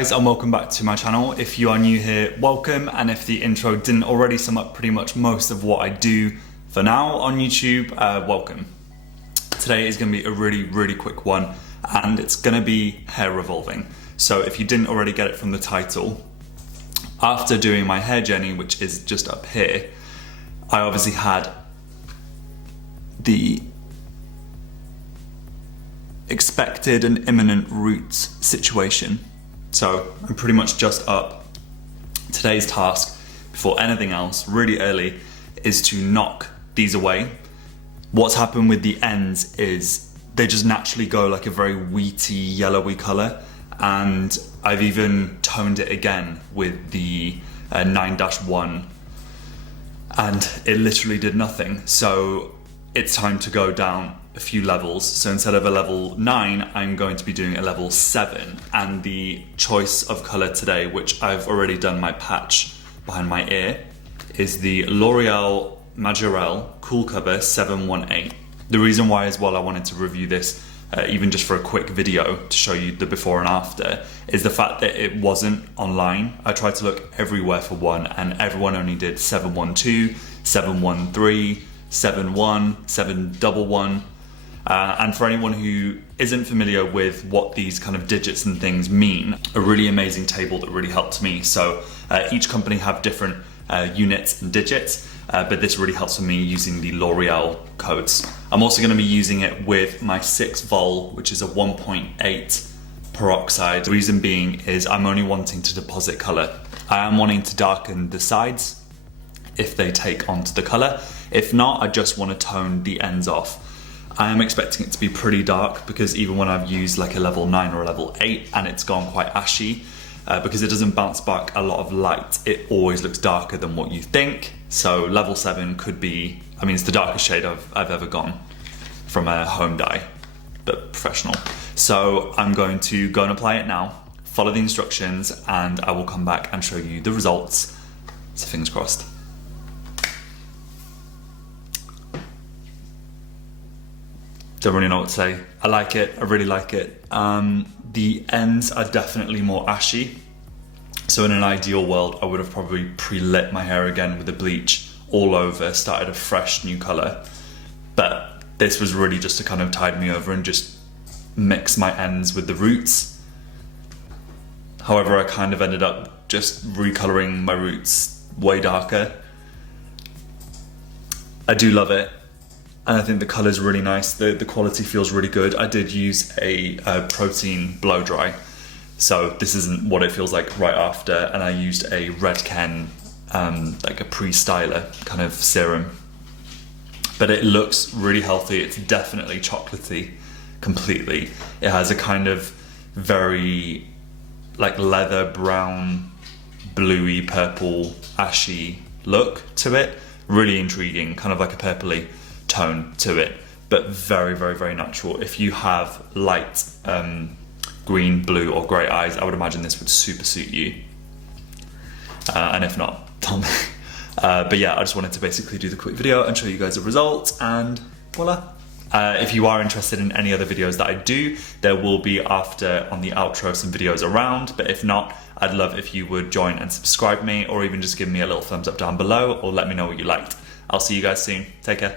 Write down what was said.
guys, and welcome back to my channel. If you are new here, welcome, and if the intro didn't already sum up pretty much most of what I do for now on YouTube, welcome. Today is going to be a really quick one, and it's going to be hair revolving. So if you didn't already get it from the title, after doing my hair journey, which is just up here, I obviously had the expected and imminent roots situation. So I'm pretty much just up. Today's task, before anything else, really early, is to knock these away. What's happened with the ends is they just naturally go like a very wheaty, yellowy color, and I've even toned it again with the 9-1, and it literally did nothing. So it's time to go down a few levels. So instead of a level 9, I'm going to be doing a level 7, and the choice of color today, which I've already done my patch behind my ear, is the L'Oréal Majirel Cool Cover 718. The reason why as well I wanted to review this, even just for a quick video to show you the before and after, is the fact that it wasn't online. I tried to look everywhere for one, and everyone only did 712, 713, 71, 711. And for anyone who isn't familiar with what these kind of digits and things mean, a really amazing table that really helped me. So each company have different units and digits, but this really helps for me using the L'Oréal codes. I'm also going to be using it with my 6 vol, which is a 1.8 peroxide. The reason being is I'm only wanting to deposit color. I am wanting to darken the sides if they take onto the color. If not, I just want to tone the ends off. I am expecting it to be pretty dark, because even when I've used like a level 9 or a level 8 and it's gone quite ashy, because it doesn't bounce back a lot of light, it always looks darker than what you think. So level 7 could be, I mean, it's the darkest shade I've ever gone from a home dye, but professional. So I'm going to go and apply it now, follow the instructions, and I will come back and show you the results. So fingers crossed. Don't really know what to say. I like it, I really like it. The ends are definitely more ashy. So in an ideal world, I would have probably pre-lit my hair again with the bleach all over, started a fresh new color. But this was really just to kind of tide me over and just mix my ends with the roots. However, I kind of ended up just recoloring my roots way darker. I do love it. And I think the color is really nice. The quality feels really good. I did use a protein blow dry, so this isn't what it feels like right after. And I used a Redken, like a pre-styler kind of serum. But it looks really healthy. It's definitely chocolatey, completely. It has a kind of very like leather brown, bluey, purple, ashy look to it. Really intriguing, kind of like a purpley tone to it, but very natural. If you have light green, blue or grey eyes, I would imagine this would super suit you, and if not, tell me. But yeah, I just wanted to basically do the quick video and show you guys the results, and voila. If you are interested in any other videos that I do, there will be after on the outro some videos around, but if not, I'd love if you would join and subscribe me, or even just give me a little thumbs up down below, or let me know what you liked. I'll see you guys soon. Take care.